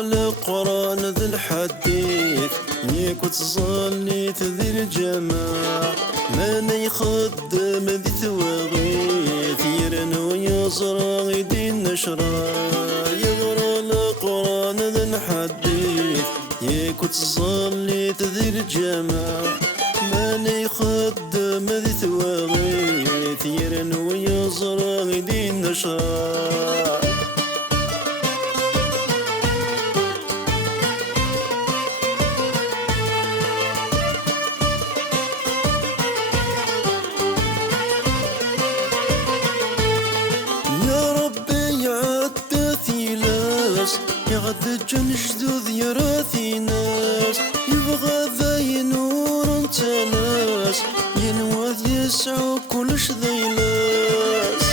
القرآن ذي الحديث ياك تصليت ذي الجماعة من يخدم ذي ثواغيث يرن ويزرع يدي النشرة يقرأ القرآن ذي الحديث ياك تصليت ذي الجماعة من يخدم ذي ثواغيث يرن ويزرع يدي النشرة. يغد جنجدود يراثي ناس يبغى ذا ينور انت ناس ينوذ يسعو كلش ذيلاس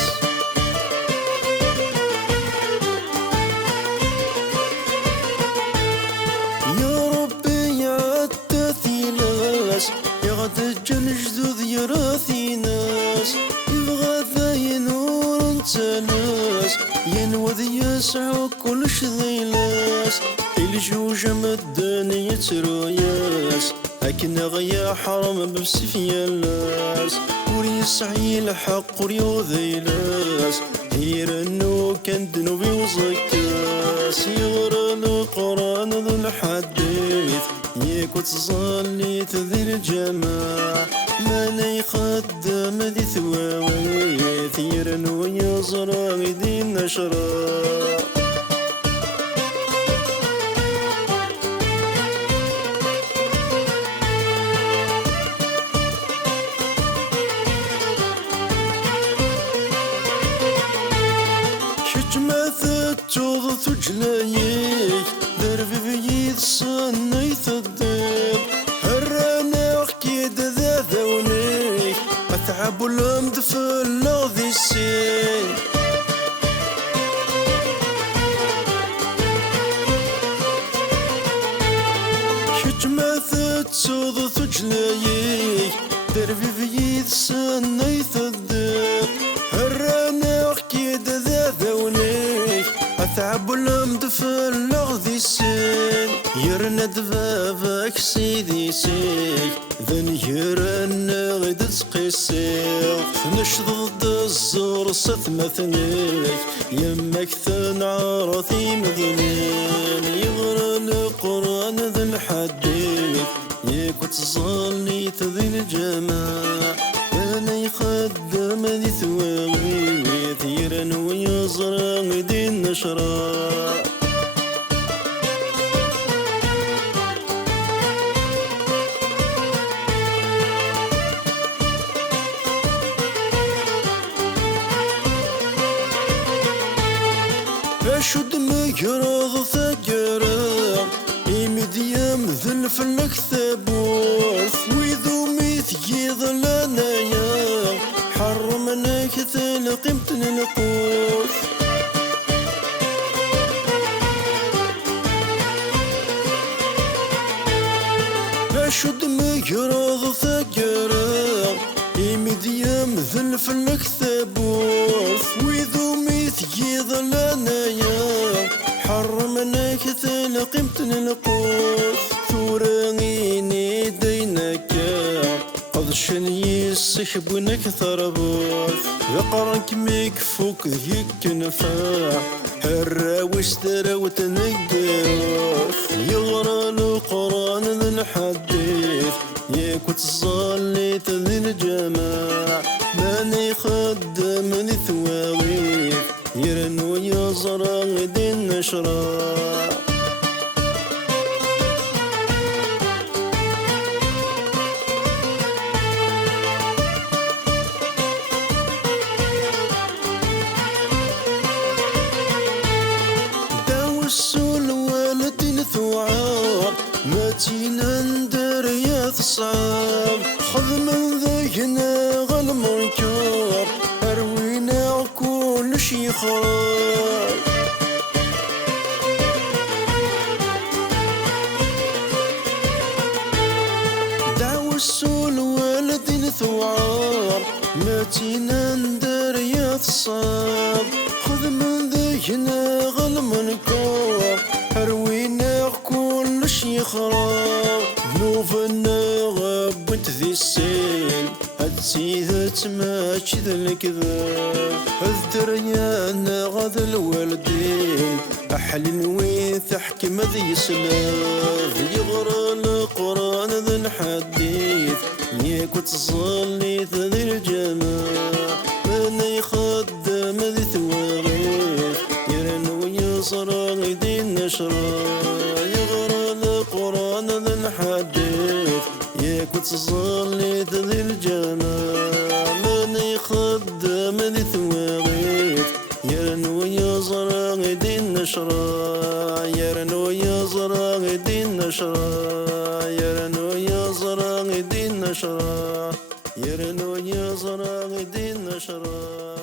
يا ربي عدتي لاس يغد جنجدود يراثي ناس يبغى ذا ينور انت ناس ينوذ يسعو كلش ذيلاس الجوج مدني يتروياس لكن غيا حرم بسيف يلاس وريسعي الحق وريوذيلاس يرنو كان دنوبي وزكاس يغرى القرآن ذو الحديث ياك تصليت ذي الجماعة من يخدم ذي ثواويث يرنو يزرع ذي النشرة. توض تجلايك دربي بيد صني تضيب هرانا وحكيد ذا ذونيك أتعب الأمد في اللغذي السين شجمة توض تجلايك دربي بيد صني تضيب هرانا وحكيد ذا ذونيك أتعب الأمد في اللغذي السين يرند بابك سيدي سيك ذن يرن غيد تقيسيك نشد ضد الزور ستمثنيك يمك ثنعرثي مذنين يغرى القرآن ذي الحديث ياك تصليت ذي الجماعة أنا يخدم ذي ثواغيث يرن ويزرع ذي النشرة. أشد مقرض ثقرا يمديم ذي الفلك ثبوث ويذو ميث لنايا حرمنا كثل قيمة القوث أشد مقرض ثقرا يمديم ذي الفلك ثبوث ويذو ميث لنايا حرمنا كثل قيمة القوث ثورانيني دينك قضشن يسحبونك ثربوث ذقرنك ميكفوك ذيك نفاع هراوش تراوت نقروث يغرى القرآن ذي الحديث ياك تصليت ذي الجماعة من يخدم ذي ثواغيث يرن ويزرع ذي النشرة. السول والدين ثوعار ماتينا ندر يا صعاب خذ من ذينا غالمنكر اروينا كل شي خراب دعوة السول والدين ثوعار ماتينا ندر يا صعاب خذ من ذينا غالمنكر أروي يخرى نوفنا غبنت ذي السين هتسيدت ماشي ذا الكذاب الدريان غاد الوالدين أحلن ويث أحكم ذي سلاف يغرى القرآن ذا الحديث ياك وتصلي ذي الجماعة من يخدم ذي ثواغيث يرن ويصرى غيدي النشرة يغرى القرآن ذا الحديث ياك وتصلي ذي الجماعة من يخدم ذي ثواغيث يرن ويصرى غيدي النشرة يرن ويصرى غيدي النشرة يرن ويصرى غيدي النشرة يرن ويصرى غيدي النشرة